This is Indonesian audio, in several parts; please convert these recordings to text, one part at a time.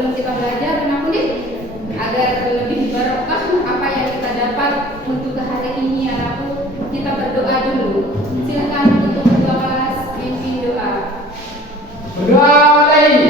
sebelum kita belajar, anak kulit, agar lebih barokah apa yang kita dapat untuk hari ini, anakku, kita berdoa dulu. Silakan untuk kedua kelas pimpin doa. Berdoa lagi.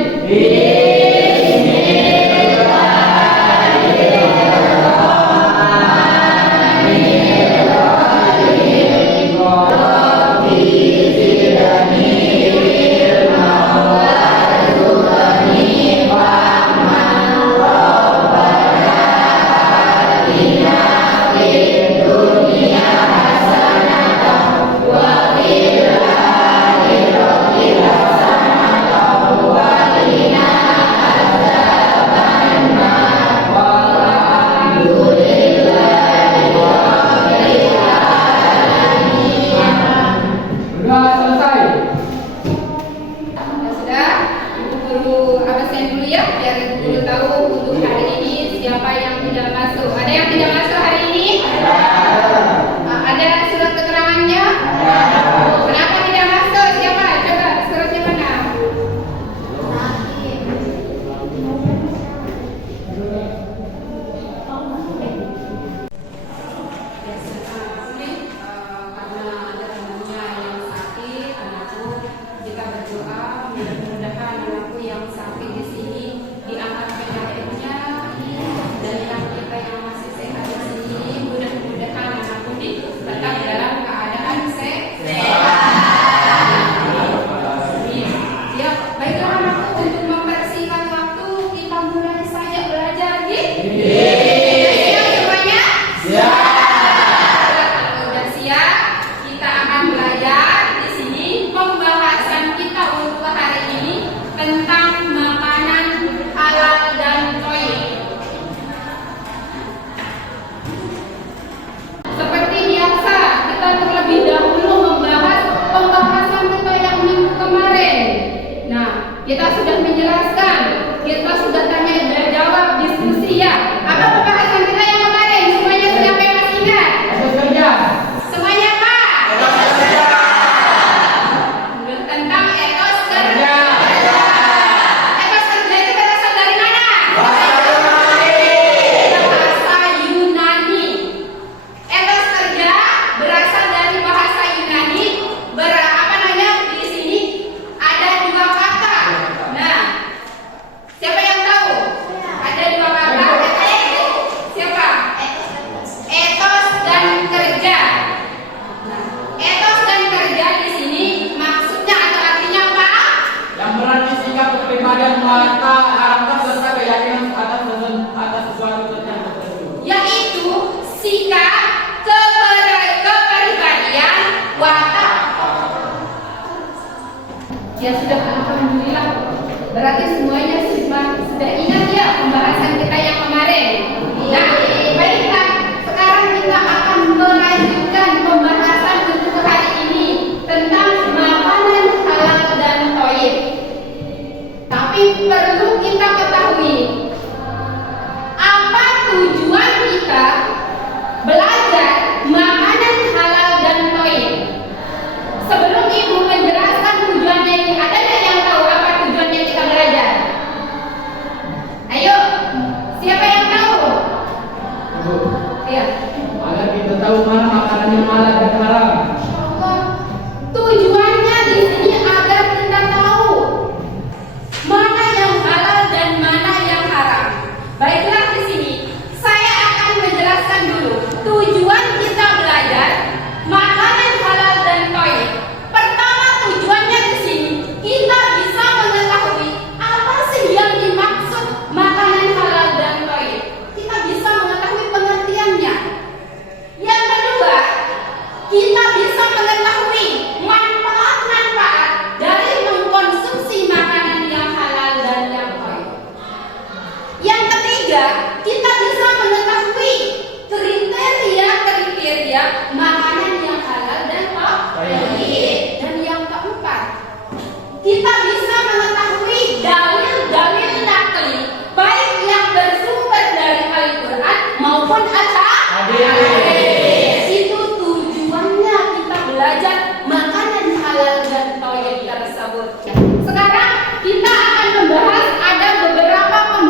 Kita sudah menjelaskan, kita sudah tanya dan jawab, diskusi ya. Apa pembahasan kita yang kemarin? Semuanya sudah masih ingat? Semuanya Pak? Tentang etos kerja. Etos kerja itu berasal dari mana? Bahasa Yunani. Etos kerja berasal dari bahasa Yunani. Di sini ada dua kata. Nah, siapa yang tahu? Ada dua kata. Siapa? Etos dan kerja. Nah, etos dan kerja di sini maksudnya atau artinya apa? Yang berarti sikap kepribadian mata harapkan serta keyakinan atas sesuatu tertentu. Yaitu sikap kepribadian watak. Ya sudah, alhamdulillah. Berarti semuanya sudah ingat ya pembahasan kita yang kemarin. Nah, baiklah. Sekarang kita akan melanjutkan pembahasan untuk hari ini tentang makanan halal dan thayyib. Tapi perlu kita ketahui, apa tujuan kita belajar makanan halal dan thayyib? Sebelum Ibu menjelaskan tujuannya ini, ada nggak yang tahu apa tujuannya kita belajar? Ayo, siapa yang tahu? Iya. Agar kita tahu mana makanan yang halal dan haram. Tujuannya di sini agar kita tahu mana yang halal dan mana yang haram. Baiklah, di sini saya akan menjelaskan dulu tujuan kita belajar makanan halal dan thayyib. Pertama, tujuannya di sini kita bisa mengetahui apa sih yang dimaksud makanan halal dan thayyib. Kita bisa mengetahui pengertiannya. Yang kedua, kita bisa mengetahui manfaat-manfaat dari mengkonsumsi makanan yang halal dan yang thayyib. Yang ketiga, kita bisa mengetahui kriteria-kriteria makanan yang halal dan thayyib. Dan yang keempat, kita bisa mengetahui dalil-dalil nakli, baik yang bersumber dari Al-Quran maupun hadis. Itu tujuannya kita belajar makanan halal dan thayyib tersebut. Sekarang kita akan membahas ada beberapa pembahasan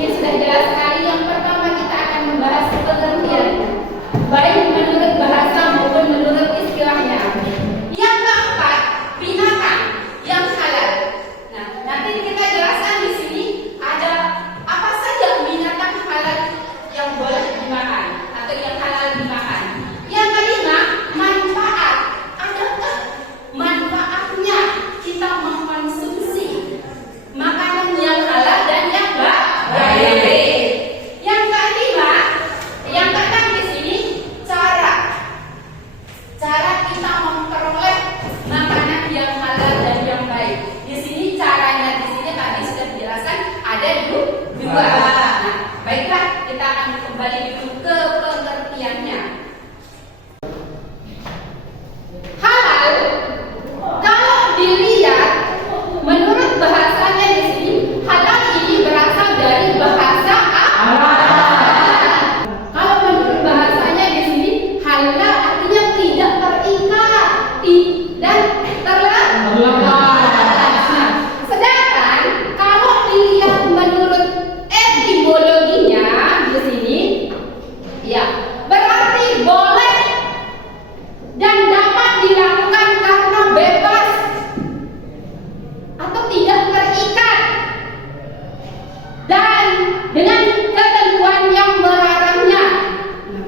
sini sudah jelas sekali. Yang pertama kita akan membahas pengertian, baik menurut bahasa maupun menurut istilahnya. Yang keempat, binatang yang halal. Nah, nanti kita jelaskan di sini ada apa saja binatang halal yang boleh dimakan atau yang halal dimakan. Yang kelima, manfaat. Adakah manfaatnya kita mengkonsumsi makanan yang halal dan yang baik? Yang kelima, yang keenam di sini cara kita memperoleh makanan yang halal dan yang baik. Di sini caranya di sini tadi sudah dijelaskan ada dua. Nah, baiklah kita akan kembali dulu ke pengertiannya. Halal, kalau dilihat menurut bahasanya di sini, halal ini berasal dari bahasa apa? Kalau menurut bahasanya di sini, halal artinya tidak terikat dan terlepas. Sedangkan kalau dilihat menurut etimologinya di sini, ya berarti boleh dan dapat dilakukan karena bebas atau tidak terikat dan dengan ketentuan yang melarangnya. Nah,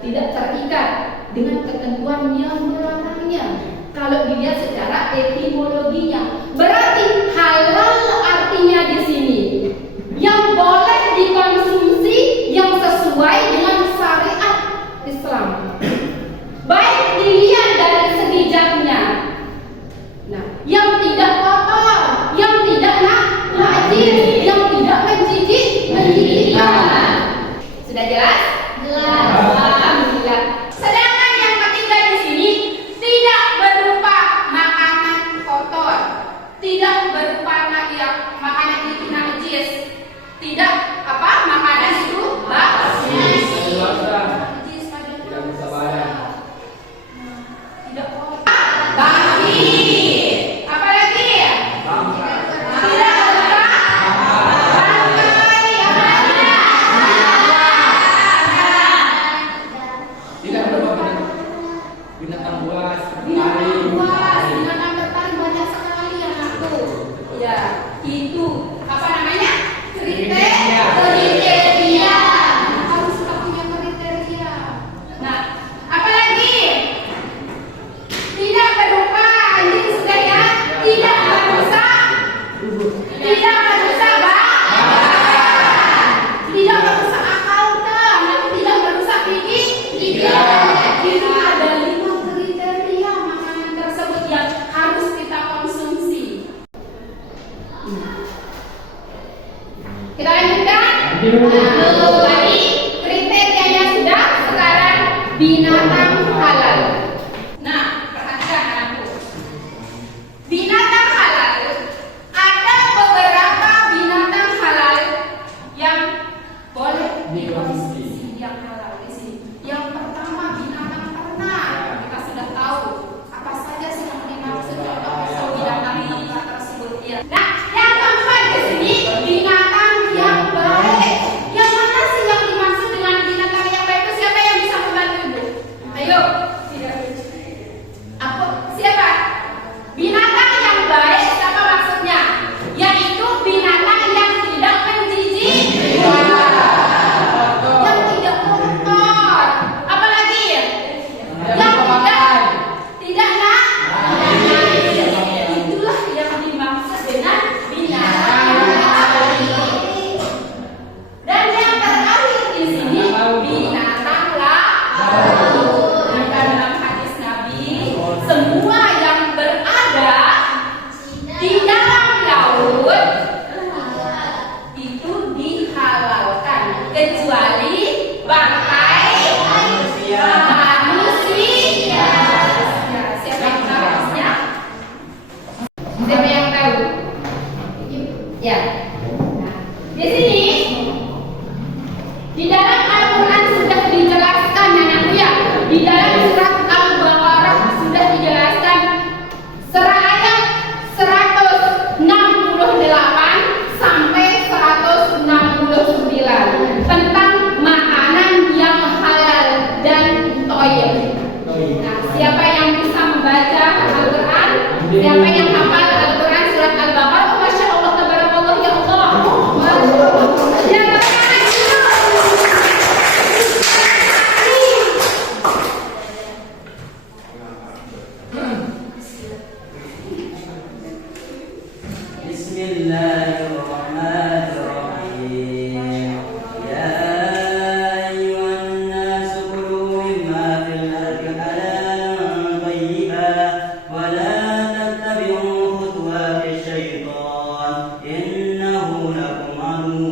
tidak terikat dengan ketentuan yang melarangnya. Kalau dilihat secara etimologinya, berarti halal artinya di sini yang boleh dikonsumsi yang sesuai dengan syariat Islam. Baik dilihat dari segi jamnya, nah, yang tidak kotor, yang tidak najis, yang tidak menjijikkan. Sudah jelas? Jelas. Alhamdulillah. Sedangkan yang ketiga di sini tidak berupa makanan kotor, tidak berupa makanan itu najis, tidak apa makanan itu najis. Tidak bisa bayar. Tidak bagi. Apa lagi? Tidak berupa bangkai. Apa lagi? Tidak berupa binatang buas, Binatang buas, binatang bertaring banyak sekali anakku. Ya, itu apa namanya? Kriteria. Harus kita punya kriteria. Nah, apa lagi? Tidak berupa ini sudah ya. Tidak merusak. Tidak merusak tidak merusak akal dan tidak merusak gigi. Itu ada 5 kriteria makanan tersebut yang harus kita konsumsi. Kita lanjutkan. Tadi kriterianya sudah, sekarang binatang halal. Nah, perhatikan anakku. Binatang halal, ada beberapa binatang halal yang boleh dikonsumsi yang halal di sini. Yang pertama binatang ternak. Kita sudah tahu apa saja sih yang dimaksud dengan binatang ternak tersebut ya. Nah, yang keempat di sini binatang yang baik. Yang mana sih yang dimaksud dengan binatang yang baik itu? Siapa yang bisa membantu Ibu? Ayo. Apa? Siapa? Binatang yang baik siapa maksudnya? Yaitu binatang yang tidak menjijikkan, yang tidak kotor. Apalagi? Yang tidak najis. Itulah yang dimaksud dengan binatang yang baik. Dan yang terakhir di sini binatang laut. Maka dalam hadis Nabi, semua yang berada di dalam laut itu dihalalkan kecuali bangkai manusia. Siapa yang tahu harusnya? Siapa yang tahu? Ya. Nah, di sini di dalam Al-Quran sudah dijelaskan anakku ya. Di dalam surat Al-Baqarah sudah dijelaskan surah ayat 168 sampai 169.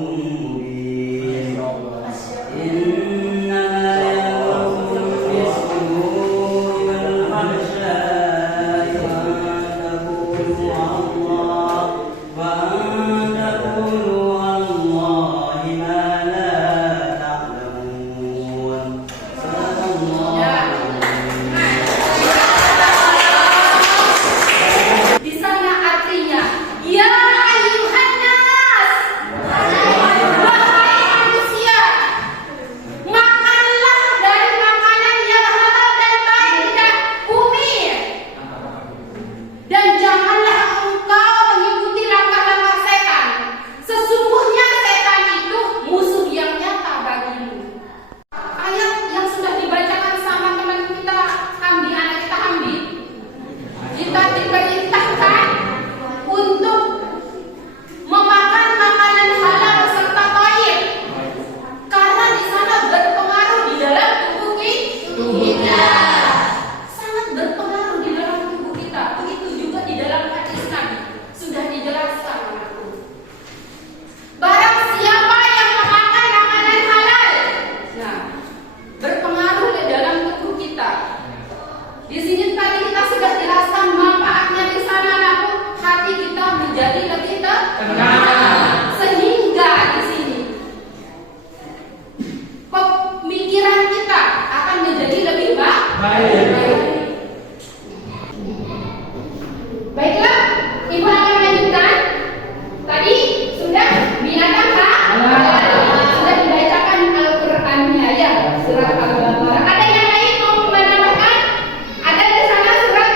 مبين إنما يأمركم بالسوء والفحشاء وأن تقولوا على الله ما لا تعلمون صدق الله Di sana artinya, ya ayyuhan nas, wahai manusia, makanlah dari makanan yang halal dan baik dari bumi, dan janganlah engkau mengikuti langkah-langkah setan. Sesungguhnya setan itu musuh yang nyata bagimu. Ayat yang sudah dibacakan sama teman kita Hamdi, anak kita Hamdi, kita diperintahkan untuk memakan makanan halal serta baik, karena di sana berpengaruh di dalam tubuh kita, sangat berpengaruh di dalam tubuh kita. Begitu juga di dalam hadis Nabi sudah dijelaskan. Barang siapa yang memakan makanan halal, nah, berpengaruh di dalam tubuh kita. Di sini tadi kita sudah jelaskan manfaatnya di sana, namun hati kita menjadi lebih tenang. Sehingga di sini pemikiran kita akan menjadi lebih baik. Baiklah, Ibu akan lanjutkan. Tadi sudah binatang halal, sudah dibacakan Al-Qur'annya ya, surat Al-Baqarah. Ada yang lain mau menambahkan? Ada di sana surat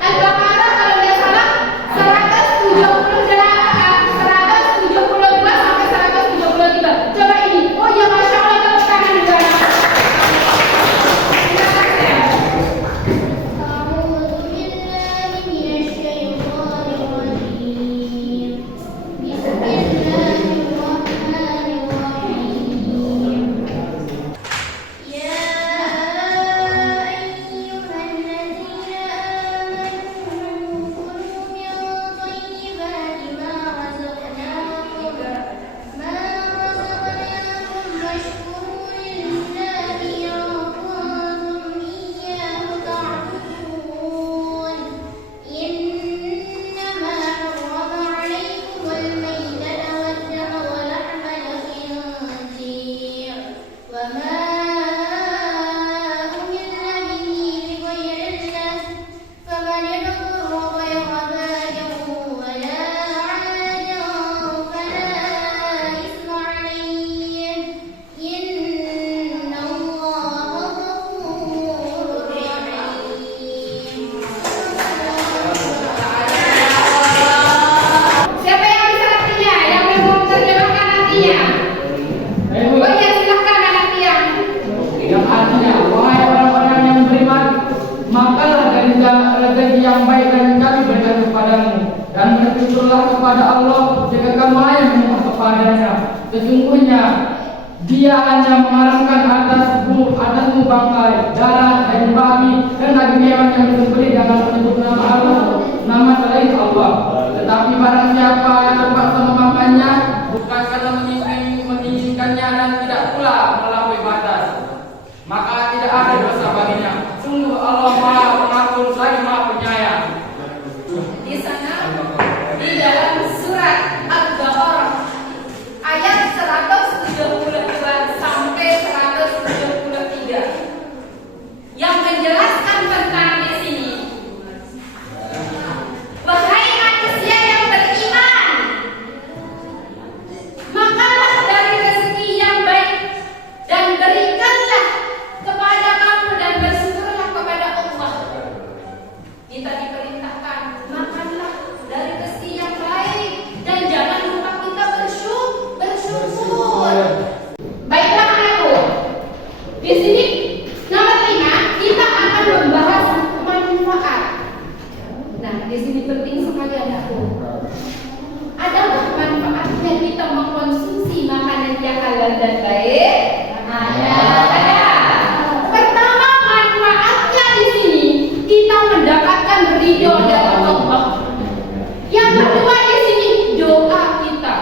Al-Baqarah kalau tidak salah 172 sampai 173. Coba ini. Oh ya, masya Allah, tepuk tangan juga. Sesungguhnya Dia hanya mengharamkan atasmu bangkai, darah, daging babi, dan daging hewan yang disembelih dengan menyebut nama Allah, nama selain Allah. Tetapi barang siapa yang terpaksa memakannya bukan karena menginginkannya dan tidak pula melampaui batas, maka tidak ada dosa baginya. Sungguh Allah Maha Pengampun lagi Maha Penyayang. Di sana di dalam surat Al-Baqarah ayat 172 sampai 173 yang menjelaskan tentang di sini, wahai manusia yang beriman, makanlah dari rezeki yang baik dan berikanlah kepada kamu dan bersyukurlah kepada Allah. Kita diperintahkan makanlah dari rezeki yang baik dan jangan lupa kita bersyukur. Baiklah anakku, di sini nomor 5 kita akan membahas manfaat. Nah, di sini penting sekali anakku. Adakah manfaatnya kita mengkonsumsi makanan yang halal dan baik? Ada. Pertama, manfaatnya di sini kita mendapatkan ridho dari Allah. Yang kedua di sini doa kita.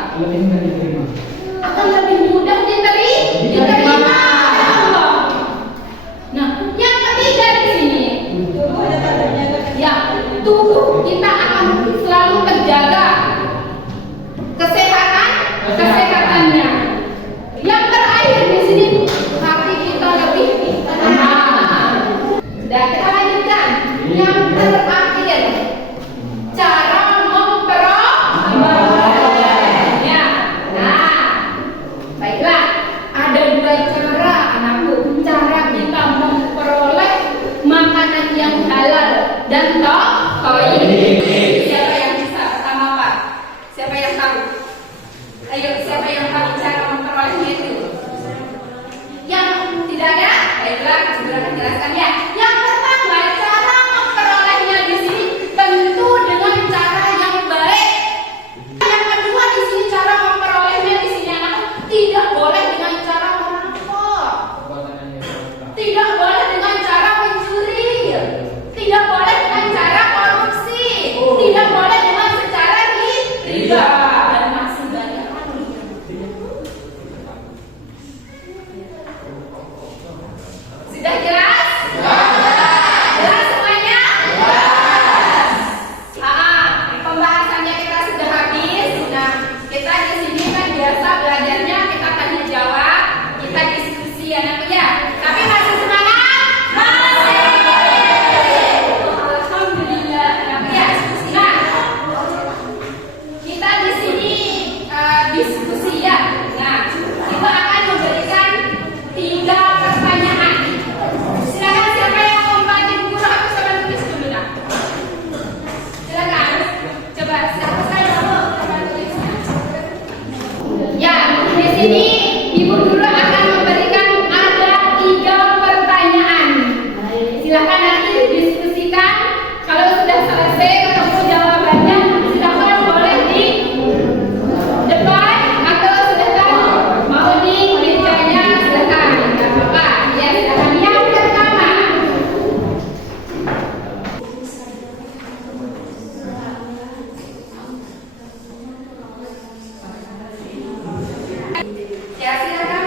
Sudah ada? Baiklah, saya akan jelaskan ya. Yang pertama, cara memperolehnya di sini tentu dengan cara yang baik. Yang kedua di sini cara memperolehnya di sini anak tidak boleh dengan cara merampok, tidak boleh dengan cara mencuri, tidak boleh dengan cara korupsi, tidak boleh dengan secara riba dan masih banyak lagi. Sudah jelas? Jelas semuanya? Pembahasannya kita sudah habis. Nah, kita di sini kan biasa belajarnya kita tanya jawab, kita diskusi anak ya. Tapi masih semangat? Masih. Alhamdulillah anak ya. Nah, kita di sini diskusi ya. Nah, kita akan memberikan 3 pertanyaan. Silakan siapa yang mau membantu guru aku coba tulis dulu nak. Silakan. Coba siapa saya dulu coba tulis. Ya, di sini ibu guru akan memberikan ada 3 pertanyaan. Silakan nanti diskusikan. Kalau sudah selesai ketemu jawabannya, silakan boleh di depan atau silakan mau di mejanya silakan. Tidak apa-apa. Ya, silakan yang pertama. Ya, silakan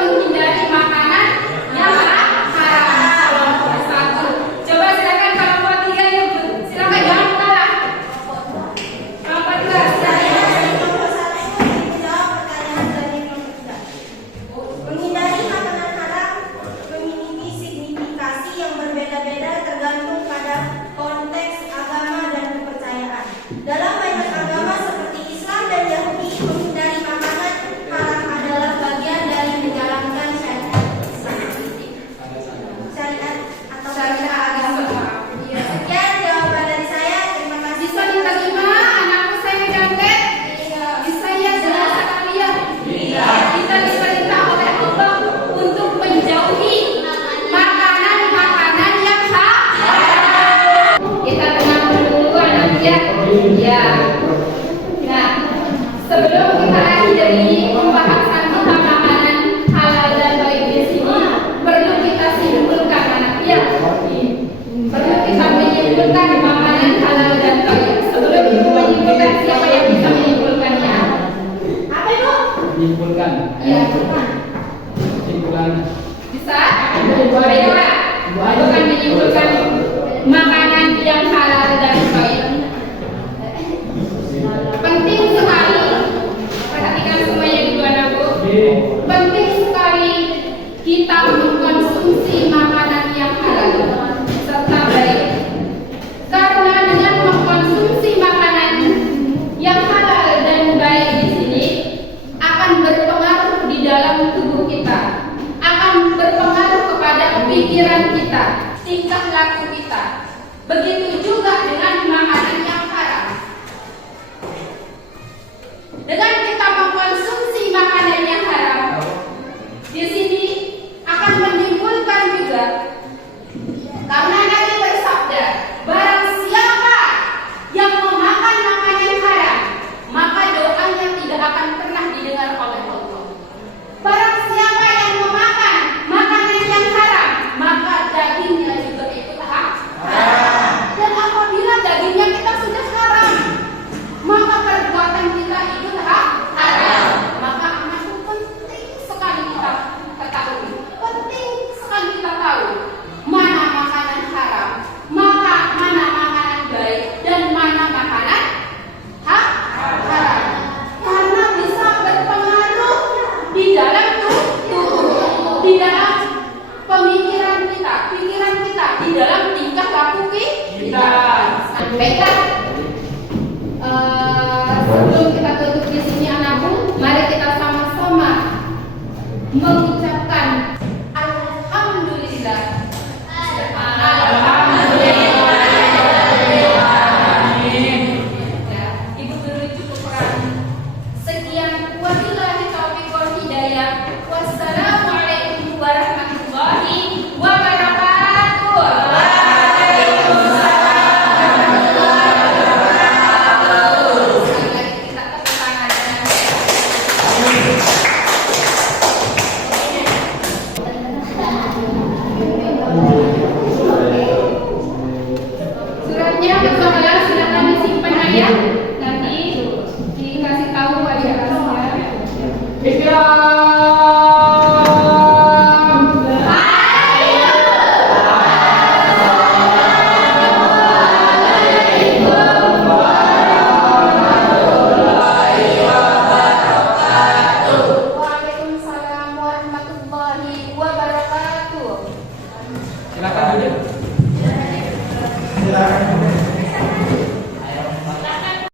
menghindari makanan yang haram. Kelompok satu. Coba silakan kelompok tiga yuk. Silakan jangan kalah. Kelompok dua silakan. Kelompok satu menjawab pertanyaan dari kelompok tiga. Menghindari makanan haram memiliki signifikasi yang berbeda-beda tergantung pada konteks agama dan kepercayaan. Dalam banyak agama seperti Islam dan Yahudi, menghindari makanan haram adalah bagian dari menjalankan syariat Islam. Syariat atau Syariat agama. Iya. Sekian jawaban dari saya. Terima kasih. Bisa diterima anakku saya Jantet? Bisa ya jelas sekali ya? Iya. Kita diperintah oleh Allah untuk menjauhi makanan-makanan yang haram. Kita tenang dulu anak ya. Ya. Nah, sebelum kita akhiri pembahasan tentang makanan halal dan baik di sini, perlu kita simpulkan anak ya. Perlu kita menyimpulkan makanan halal dan baik. Sebelum itu menyimpulkan, siapa yang bisa menyimpulkannya? Apa itu? Menyimpulkan. Iya. Kesimpulan. Bisa? Ayo Pak. Bukan menyimpulkan makanan yang halal dan baik. Penting sekali. Perhatikan semuanya dulu anakku. Penting sekali kita mengkonsumsi makanan yang halal serta baik. Karena dengan mengkonsumsi makanan yang halal dan baik di sini akan berpengaruh di dalam tubuh kita, akan berpengaruh kepada pikiran kita, tingkah laku kita. Begitu juga dengan makanan yang haram. Dengan kita mengkonsumsi makanan yang haram, di sini akan menimbulkan juga, karena Nabi bersabda, barang siapa yang memakan makanan haram, maka doanya tidak akan pernah didengar oleh Allah. Barang siapa yang memakan makanan yang haram, maka dagingnya juga ikut haram. Dan apabila dagingnya kita sudah haram, maka perbuatan kita ikut haram. Maka anakku penting sekali kita ketahui, penting sekali kita tahu mana makanan haram, maka mana makanan baik, dan mana makanan haram. Karena bisa berpengaruh di dalam tubuh, di dalam pemikiran kita, pikiran kita, di dalam tingkah laku kita. Baiklah. Sebelum kita tutup di sini anakku, mari kita sama-sama mengucapkan Alhamdulillah. Ya, Ibu Guru cukup peran. Sekian, wabillahi taufiq wal hidayah. Wassalamualaikum warahmatullahi wabarakatuh. Sekali lagi kita tepuk tangan. Suratnya bersalah, silakan disimpan ayah. Nanti dikasih tahu wali kelasnya. Waalaikumsalam warahmatullahi wabarakatuh. Silakan duduk. Silakan.